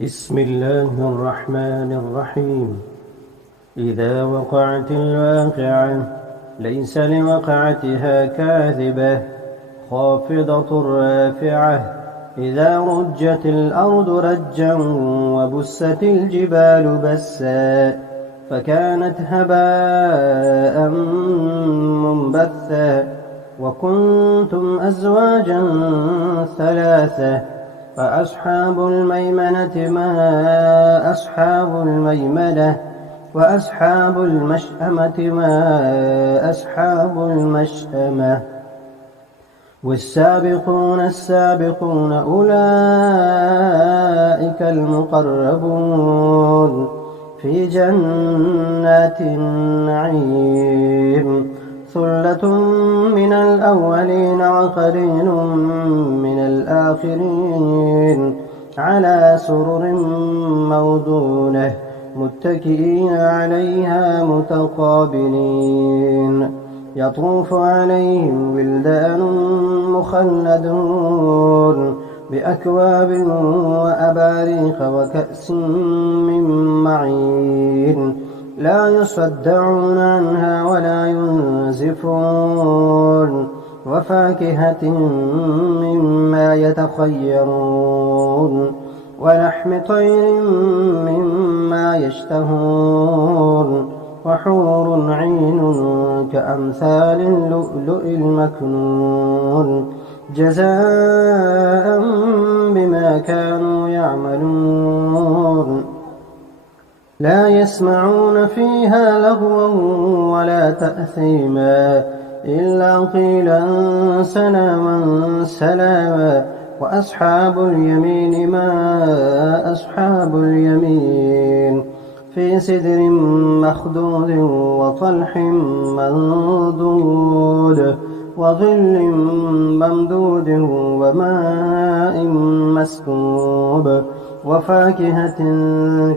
بسم الله الرحمن الرحيم. إذا وقعت الواقعة ليس لوقعتها كاذبة خافضة رافعة. إذا رجت الأرض رجا وبست الجبال بسا فكانت هباء منبثا وكنتم أزواجا ثلاثة فأصحاب الميمنة ما أصحاب الميمنة وأصحاب المشأمة ما أصحاب المشأمة. والسابقون السابقون أولئك المقربون في جنات النعيم. ثلة من الأولين وقليل من الآخرين على سرر موضونة متكئين عليها متقابلين. يطوف عليهم ولدان مخلدون بأكواب وأباريق وكأس من معين لا يصدعون عنها ولا ينزفون. وفاكهة مما يتخيرون ولحم طير مما يشتهون وحور عين كأمثال اللؤلؤ المكنون جزاء بما كانوا يعملون. لا يسمعون فيها لغوا ولا تأثيما إلا قيلا سلاما سلاما. وأصحاب اليمين ما أصحاب اليمين في سدر مخضود وطلح منضود وظل ممدود وماء مسكوب وفاكهة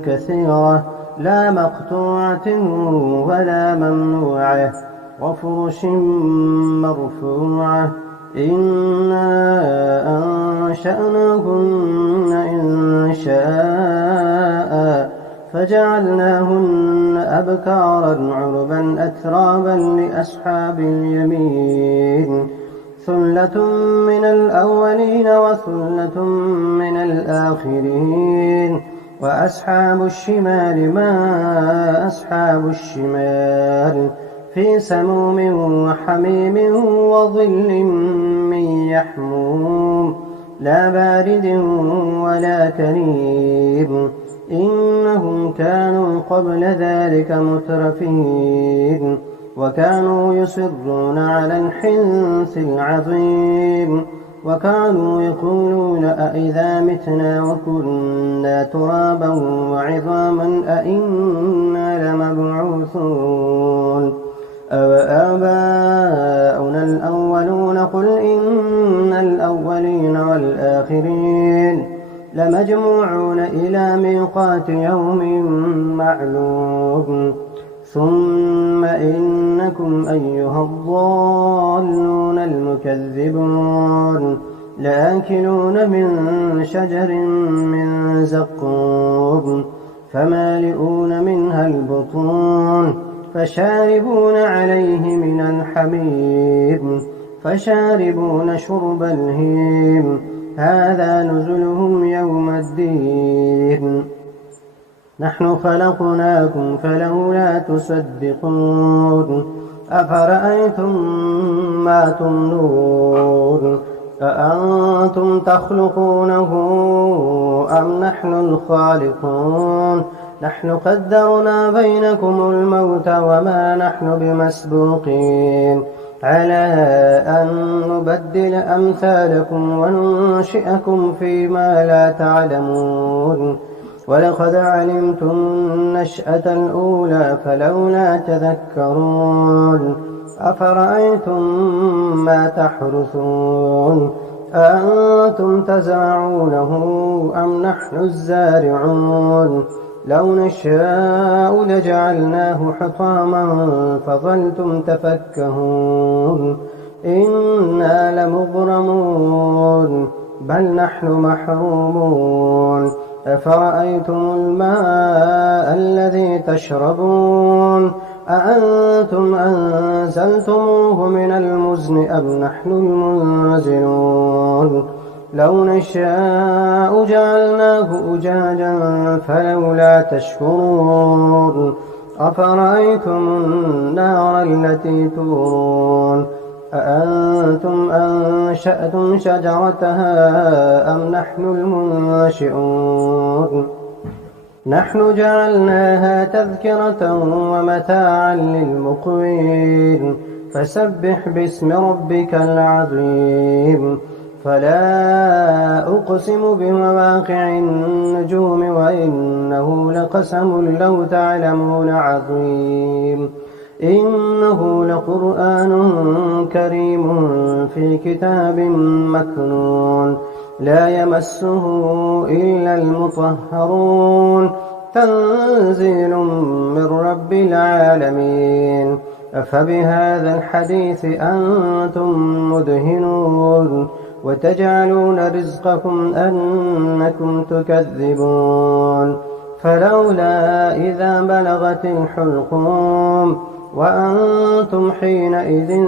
كثيرة لا مقطوعة ولا ممنوعة وفرش مرفوعة. إنا أنشأناهن إنشاء فجعلناهن أبكارا عربا أترابا لأصحاب اليمين. ثلة من الأولين وثلة من الآخرين. وأصحاب الشمال ما أصحاب الشمال في سموم وحميم وظل من يحموم لا بارد ولا كريم. إنهم كانوا قبل ذلك مترفين وكانوا يصرون على الحنث العظيم وكانوا يقولون أئذا متنا وكنا ترابا وعظاما أئنا لمبعوثون أوآباؤنا الأولون قل إن الأولين والآخرين لمجموعون إلى ميقات يوم معلوم. ثم إنكم أيها الضالون المكذبون لآكلون من شجر من زقوم فمالئون منها البطون فشاربون عليه من الحميم فشاربون شرب الهيم هذا نزلهم يوم الدين. نحن خلقناكم فلولا تصدقون. أفرأيتم ما تمنون أأنتم تخلقونه أم نحن الخالقون. نحن قدرنا بينكم الموت وما نحن بمسبوقين على أن نبدل أمثالكم وننشئكم فيما لا تعلمون. ولقد علمتم النشأة الأولى فلولا تذكرون. أفرأيتم ما تحرثون أأنتم تزرعونه أم نحن الزارعون. لو نشاء لجعلناه حطاما فظلتم تفكهون. إنا لمغرمون بل نحن محرومون أفرأيتم الماء الذي تشربون أأنتم أنزلتموه من المزن أم نحن المنزلون لو نشاء جعلناه أجاجا فلولا تشكرون أفرأيتم النار التي تورون أأنتم أنشأتم شجرتها أم نحن المنشئون نحن جعلناها تذكرة ومتاعا للمقوين فسبح باسم ربك العظيم فلا أقسم بمواقع النجوم وإنه لقسم لو تعلمون عظيم إنه لقرآن كريم في كتاب مكنون لا يمسه إلا المطهرون تنزيل من رب العالمين أفبهذا الحديث أنتم مدهنون وتجعلون رزقكم أنكم تكذبون فلولا إذا بلغت الحلقوم وأنتم حينئذ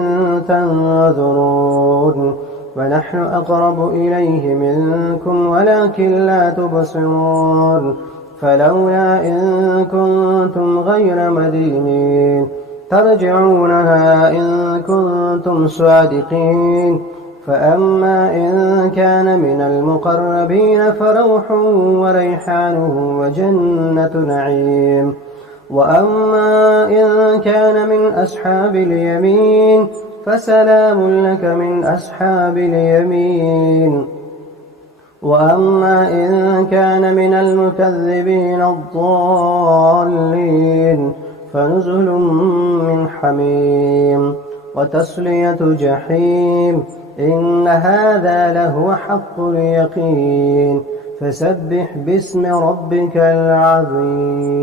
تنظرون ونحن أقرب إليه منكم ولكن لا تبصرون فلولا إن كنتم غير مدينين ترجعونها إن كنتم صادقين فأما إن كان من المقربين فروح وريحان وجنة نعيم وأما إن كان من أصحاب اليمين فسلام لك من أصحاب اليمين وأما إن كان من المكذبين الضالين فنزل من حميم وتصلية جحيم إن هذا لهو حق اليقين فسبح باسم ربك العظيم